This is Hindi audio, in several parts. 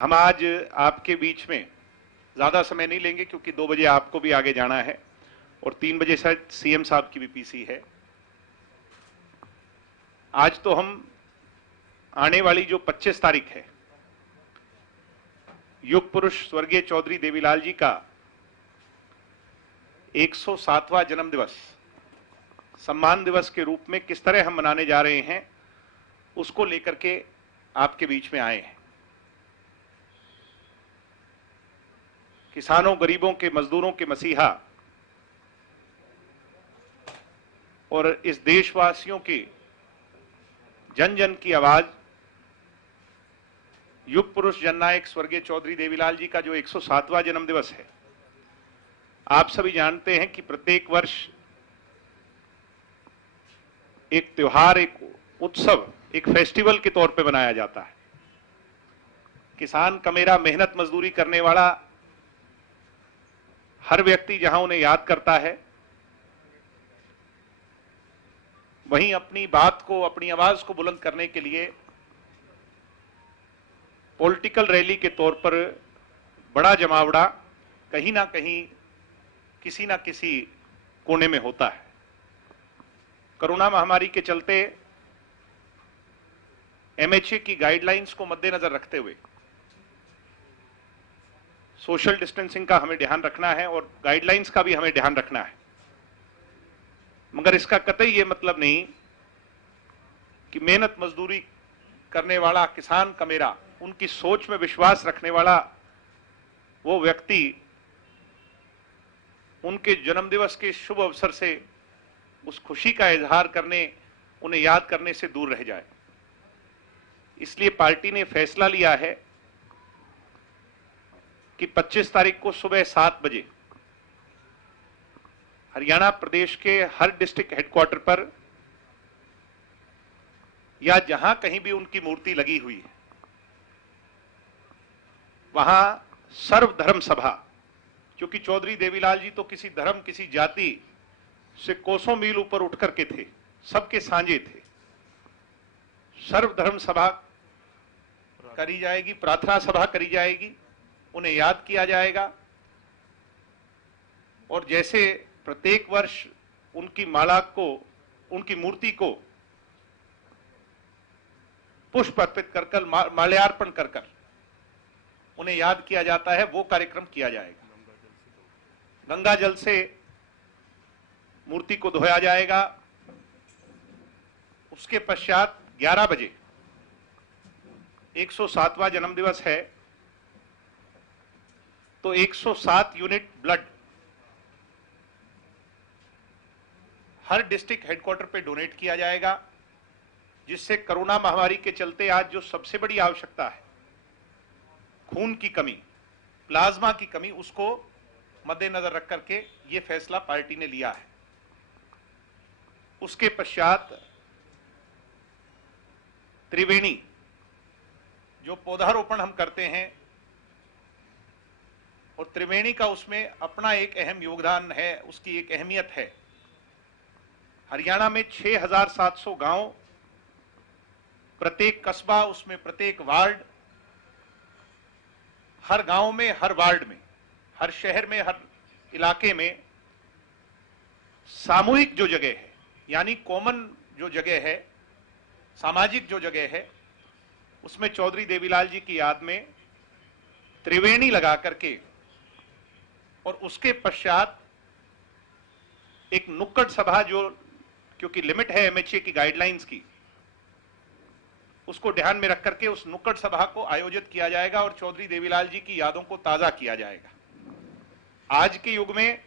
हम आज आपके बीच में ज्यादा समय नहीं लेंगे क्योंकि 2 बजे आपको भी आगे जाना है और 3 बजे शायद सीएम साहब की भी पीसी है। आज तो हम आने वाली जो 25 तारीख है, युग पुरुष स्वर्गीय चौधरी देवीलाल जी का 107वां जन्म दिवस सम्मान दिवस के रूप में किस तरह हम मनाने जा रहे हैं उसको लेकर के आपके बीच में आए हैं। किसानों, गरीबों के, मजदूरों के मसीहा और इस देशवासियों की जन जन की आवाज युग पुरुष जननायक स्वर्गीय चौधरी देवीलाल जी का जो 107वां जन्म दिवस है, आप सभी जानते हैं कि प्रत्येक वर्ष एक त्योहार, एक उत्सव, एक फेस्टिवल के तौर पे मनाया जाता है। किसान का मेरा मेहनत मजदूरी करने वाला हर व्यक्ति जहां उन्हें याद करता है, वहीं अपनी बात को, अपनी आवाज को बुलंद करने के लिए पॉलिटिकल रैली के तौर पर बड़ा जमावड़ा कहीं ना कहीं, किसी ना किसी कोने में होता है। कोरोना महामारी के चलते एमएचए की गाइडलाइंस को मद्देनजर रखते हुए सोशल डिस्टेंसिंग का हमें ध्यान रखना है और गाइडलाइंस का भी हमें ध्यान रखना है, मगर इसका कतई ये मतलब नहीं कि मेहनत मजदूरी करने वाला किसान का मेरा, उनकी सोच में विश्वास रखने वाला वो व्यक्ति उनके जन्मदिवस के शुभ अवसर से उस खुशी का इजहार करने, उन्हें याद करने से दूर रह जाए। इसलिए पार्टी ने फैसला लिया है कि 25 तारीख को सुबह 7 बजे हरियाणा प्रदेश के हर डिस्ट्रिक्ट हेडक्वार्टर पर या जहां कहीं भी उनकी मूर्ति लगी हुई है, वहां सर्वधर्म सभा, क्योंकि चौधरी देवीलाल जी तो किसी धर्म, किसी जाति से कोसों मील ऊपर उठ करके थे, सबके साझे थे। सर्वधर्म सभा करी जाएगी, प्रार्थना सभा करी जाएगी, उन्हें याद किया जाएगा और जैसे प्रत्येक वर्ष उनकी माला को, उनकी मूर्ति को पुष्प अर्पित कर कर, माल्यार्पण कर कर उन्हें याद किया जाता है, वो कार्यक्रम किया जाएगा। गंगा जल से मूर्ति को धोया जाएगा। उसके पश्चात 11 बजे 107वां जन्म दिवस है तो 107 यूनिट ब्लड हर डिस्ट्रिक्ट हेडक्वार्टर पे डोनेट किया जाएगा, जिससे कोरोना महामारी के चलते आज जो सबसे बड़ी आवश्यकता है, खून की कमी, प्लाज्मा की कमी, उसको मद्देनजर रख करके ये फैसला पार्टी ने लिया है। उसके पश्चात त्रिवेणी, जो पौधारोपण हम करते हैं, और त्रिवेणी का उसमें अपना एक अहम योगदान है, उसकी एक अहमियत है। हरियाणा में 6700 गांव, प्रत्येक कस्बा, उसमें प्रत्येक वार्ड, हर गांव में, हर वार्ड में, हर शहर में, हर इलाके में सामूहिक जो जगह है, यानी कॉमन जो जगह है, सामाजिक जो जगह है, उसमें चौधरी देवीलाल जी की याद में त्रिवेणी लगा करके और उसके पश्चात एक नुक्कड़ सभा, जो क्योंकि लिमिट है एमएचए की गाइडलाइंस की, उसको ध्यान में रख करके उस नुक्कड़ सभा को आयोजित किया जाएगा और चौधरी देवीलाल जी की यादों को ताजा किया जाएगा। आज के युग में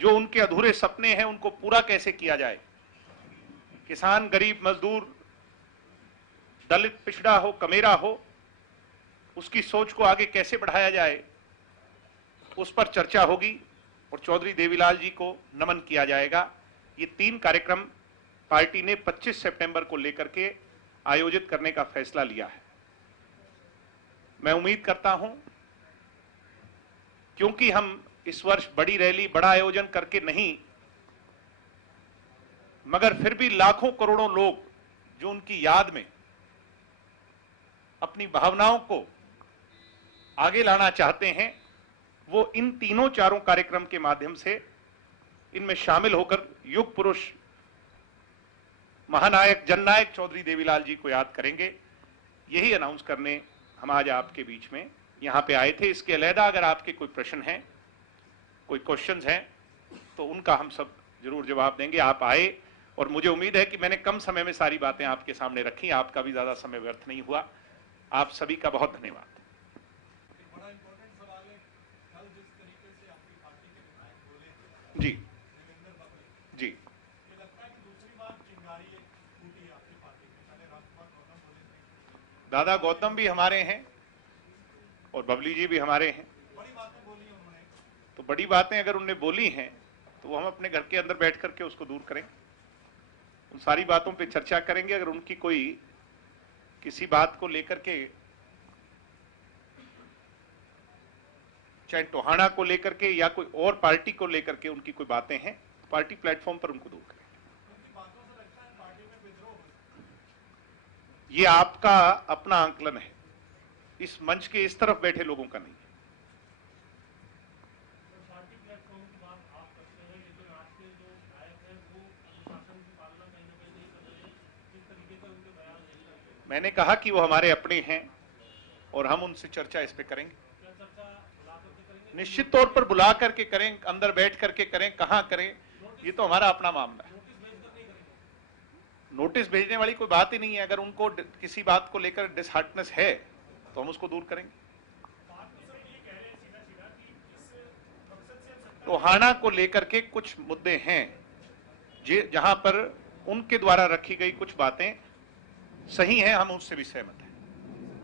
जो उनके अधूरे सपने हैं, उनको पूरा कैसे किया जाए, किसान, गरीब, मजदूर, दलित, पिछड़ा हो, कमेरा हो, उसकी सोच को आगे कैसे बढ़ाया जाए, उस पर चर्चा होगी और चौधरी देवीलाल जी को नमन किया जाएगा। ये 3 कार्यक्रम पार्टी ने 25 सितंबर को लेकर के आयोजित करने का फैसला लिया है। मैं उम्मीद करता हूं, क्योंकि हम इस वर्ष बड़ी रैली, बड़ा आयोजन करके नहीं, मगर फिर भी लाखों करोड़ों लोग जो उनकी याद में अपनी भावनाओं को आगे लाना चाहते हैं, वो इन तीनों चारों कार्यक्रम के माध्यम से इनमें शामिल होकर युग पुरुष महानायक जननायक चौधरी देवीलाल जी को याद करेंगे। यही अनाउंस करने हम आज आपके बीच में यहां पे आए थे। इसके अलहदा अगर आपके कोई प्रश्न हैं, कोई क्वेश्चंस हैं, तो उनका हम सब जरूर जवाब देंगे। आप आए और मुझे उम्मीद है कि मैंने कम समय में सारी बातें आपके सामने रखी, आपका भी ज्यादा समय व्यर्थ नहीं हुआ। आप सभी का बहुत धन्यवाद। बड़ा इंपॉर्टेंट सवाल है, कल जिस तरीके से आपकी पार्टी के विधायक बोले जी देवेंद्र बबली, जी ये लगता है कि दूसरी बार चिंगारी एक फूटी है आपकी पार्टी में। पहले राजकुमार गौतम बोले थे, दादा गौतम भी हमारे हैं और बबली जी भी हमारे हैं। बड़ी बातें बोली उन्होंने। तो बड़ी बातें अगर उनने बोली हैं तो हम अपने घर के अंदर बैठ करके उसको दूर करें, उन सारी बातों पे चर्चा करेंगे। अगर उनकी कोई किसी बात को लेकर के, चाहे टोहाना को लेकर के या कोई और पार्टी को लेकर के उनकी कोई बातें हैं, पार्टी प्लेटफॉर्म पर उनको दूर करें। उनकी बातों से लगता है पार्टी में विद्रोह हो सकता है। ये आपका अपना आंकलन है, इस मंच के इस तरफ बैठे लोगों का नहीं। पार्टी प्लेटफॉर्म की बात आप करते हैं, लेकिन आज के जो विधायक हैं वो अनुशासन की पालना कहीं ना कहीं नहीं कर रहे हैं। किस तरीके से उनके बयान नहीं करते? मैंने कहा कि वो हमारे अपने हैं और हम उनसे चर्चा इस पे करेंगे। क्या चर्चा बुला करके करेंगे? निश्चित तौर पर बुला करके करें, अंदर बैठ करके करें, कहां करें, ये तो हमारा अपना मामला है। नोटिस भेजकर नहीं करेंगे? नोटिस भेजने वाली कोई बात ही नहीं है। अगर उनको किसी बात को लेकर डिसहार्टनेस है तो हम उसको दूर करेंगे। बात तो सब ये कह रहे हैं सीधा सीधा कि इस मकसद से हम सत्ता टोहाना को लेकर के कुछ मुद्दे हैं जहां पर उनके द्वारा रखी गई कुछ बातें सही हैं, हम उससे भी सहमत हैं।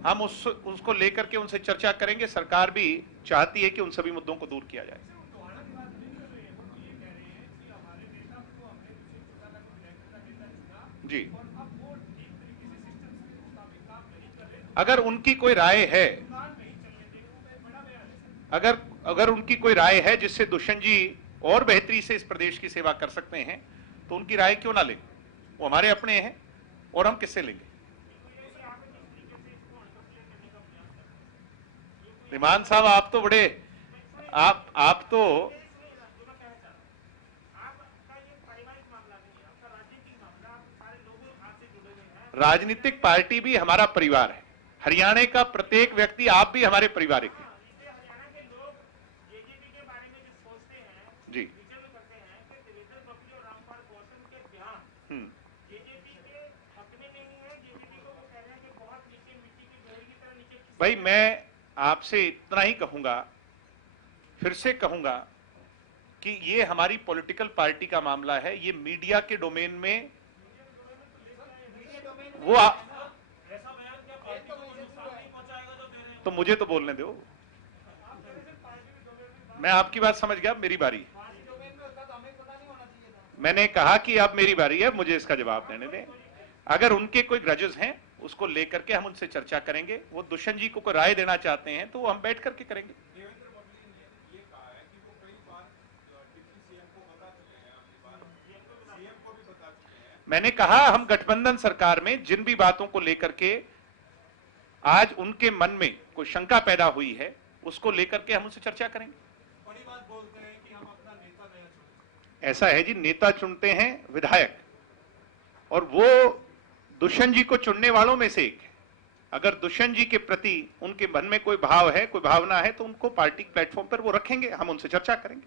हम उसको लेकर के उनसे चर्चा करेंगे। सरकार भी चाहती है कि उन सभी मुद्दों को दूर किया जाए। टोहाना की बात नहीं कर रहे हैं, वो ये कह रहे हैं कि हमारे नेता को हमने दूसरे चौटाला को विधायक का नेता चुना जी, और अब वो ठीक तरीके से सिस्टम के मुताबिक काम नहीं कर रहे, अगर उनकी कोई राय है, दुकान नहीं चलने देंगे, वो एक बड़ा बयान है सर। अगर उनकी कोई राय है जिससे दुष्यंत जी और बेहतरी से इस प्रदेश की सेवा कर सकते हैं, तो उनकी राय क्यों ना लें। वो हमारे अपने हैं और हम किससे लेंगे। विमान साहब, आप तो बड़े आप तो राजनीतिक पार्टी भी हमारा परिवार है। हरियाणा का प्रत्येक व्यक्ति, आप भी हमारे पारिवारिक हैं। हरियाणा के लोग जेजेपी के बारे में जो सोचते हैं, जी, विजय करते हैं कि देवेंद्र बबली और रामपाल गौतम के बयान जेजेपी के हक में नहीं है। जेजेपी को वो कह रहे हैं कि बहुत नीचे मिट्टी की डोरी की तरह नीचे खिसक भाई मैं आपसे इतना ही कहूंगा, फिर से कहूंगा कि ये हमारी पॉलिटिकल पार्टी का मामला है। ये मीडिया के डोमेन में वो ऐसा बयान क्या पार्टी को नुकसान नहीं पहुंचाएगा जो दे रहे हैं? तो मुझे तो बोलने दो, मैं आपकी बात समझ गया। मेरी बारी है। मैंने कहा कि अब मेरी बारी है, मुझे इसका जवाब देने दें। अगर उनके कोई ग्रजेस हैं उसको लेकर के हम उनसे चर्चा करेंगे। वो दुष्यंत जी को कोई राय देना चाहते हैं तो हम बैठ करके करेंगे। देवेंद्र बबली ने ये कहा है कि वो कई बार डिप्टी सीएम को बता चुके हैं, अपनी बात सीएम को भी बता चुके हैं। मैंने कहा हम गठबंधन सरकार में जिन भी बातों को लेकर के आज उनके मन में कोई शंका पैदा हुई है, उसको लेकर के हम उनसे चर्चा करेंगे। बड़ी बात बोलते हैं कि हम अपना नेता नया चुनते हैं। ऐसा है जी, नेता चुनते हैं विधायक, और वो दुष्यंत जी को चुनने वालों में से एक है। अगर दुष्यंत जी के प्रति उनके मन में कोई भाव है, कोई भावना है, तो उनको पार्टी प्लेटफॉर्म पर वो रखेंगे, हम उनसे चर्चा करेंगे।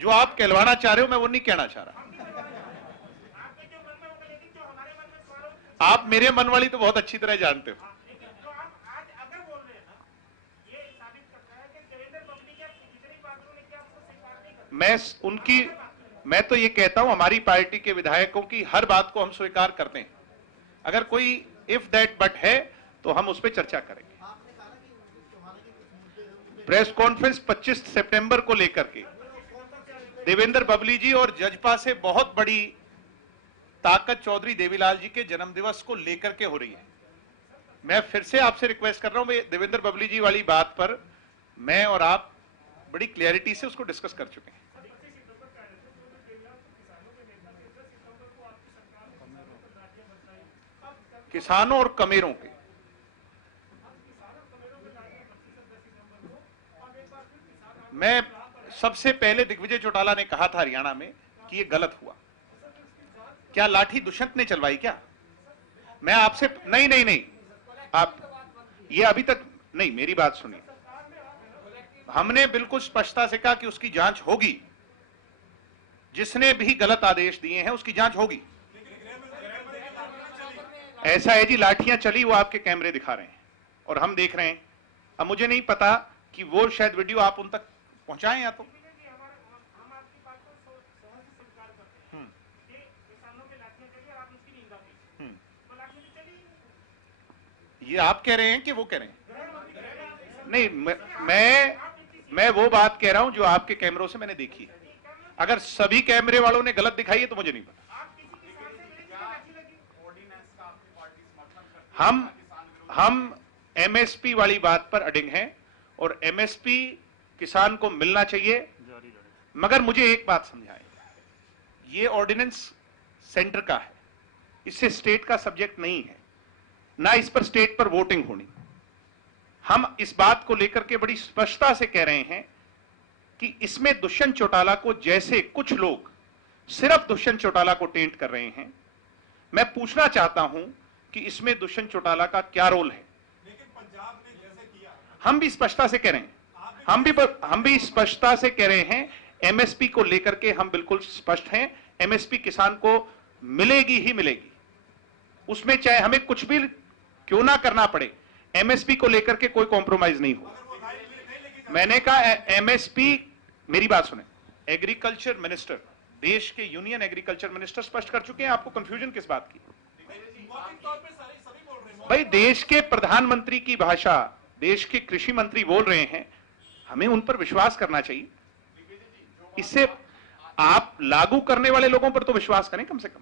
जो आप कहलवाना चाह रहे हो मैं वो नहीं कहना चाह रहा। आप मेरे मन वाली तो बहुत अच्छी तरह जानते हो। मैं तो ये कहता हूं हमारी पार्टी के विधायकों की हर बात को हम स्वीकार करते हैं। अगर कोई इफ दैट बट है तो हम उस पर चर्चा करेंगे। प्रेस कॉन्फ्रेंस 25 सितंबर को लेकर के देवेंद्र बबली जी और जजपा से बहुत बड़ी ताकत चौधरी देवीलाल जी के जन्मदिवस को लेकर के हो रही है। मैं फिर से आपसे रिक्वेस्ट कर रहा हूं, देवेंद्र बबली जी वाली बात पर मैं और आप बड़ी क्लैरिटी से उसको डिस्कस कर चुके हैं। किसानों और कमेरों के। मैं सबसे पहले दिग्विजय चौटाला ने कहा था हरियाणा में कि ये गलत हुआ। क्या लाठी दुष्यंत ने चलवाई क्या? मैं आपसे नहीं नहीं नहीं, आप ये अभी तक नहीं, मेरी बात सुनिए। हमने बिल्कुल स्पष्टता से कहा कि उसकी जांच होगी, जिसने भी गलत आदेश दिए हैं उसकी जांच होगी। ऐसा है जी, लाठियां चली वो आपके कैमरे दिखा रहे हैं और हम देख रहे हैं। अब मुझे नहीं पता कि वो शायद वीडियो आप उन तक पहुंचाएं या तो। हम आपकी बात को सहज स्वीकार करते हैं कि किसानों के लाठियां चली और आप उसकी निंदा की, तो लाठियां तो चली। ये आप कह रहे हैं कि वो कह रहे हैं? नहीं, मैं वो बात कह रहा हूं जो आपके कैमरों से मैंने देखी है। अगर सभी कैमरे वालों ने गलत दिखाई है तो मुझे नहीं पता। हम एमएसपी वाली बात पर अडिग हैं और एमएसपी किसान को मिलना चाहिए। मगर मुझे एक बात समझाएं, ये ऑर्डिनेंस सेंटर का है, इससे स्टेट का सब्जेक्ट नहीं है, ना इस पर स्टेट पर वोटिंग होनी। हम इस बात को लेकर के बड़ी स्पष्टता से कह रहे हैं कि इसमें दुष्यंत चौटाला को, जैसे कुछ लोग सिर्फ दुष्यंत चौटाला को टेंट कर रहे हैं, मैं पूछना चाहता हूं कि इसमें दुष्यंत चौटाला का क्या रोल है। लेकिन पंजाब ने जैसे किया, हम भी स्पष्टता से कह रहे हैं, हम भी स्पष्टता से कह रहे हैं, एमएसपी को लेकर के हम बिल्कुल स्पष्ट हैं। एमएसपी किसान को मिलेगी ही मिलेगी, उसमें चाहे हमें कुछ भी क्यों ना करना पड़े, एमएसपी को लेकर के कोई कॉम्प्रोमाइज नहीं हो। मैंने कहा एमएसपी, मेरी बात सुने, एग्रीकल्चर मिनिस्टर, देश के यूनियन एग्रीकल्चर मिनिस्टर स्पष्ट कर चुके हैं। आपको कंफ्यूजन किस बात की? भाई, देश के प्रधानमंत्री की भाषा देश के कृषि मंत्री बोल रहे हैं, हमें उन पर विश्वास करना चाहिए। इससे आप लागू करने वाले लोगों पर तो विश्वास करें कम से कम।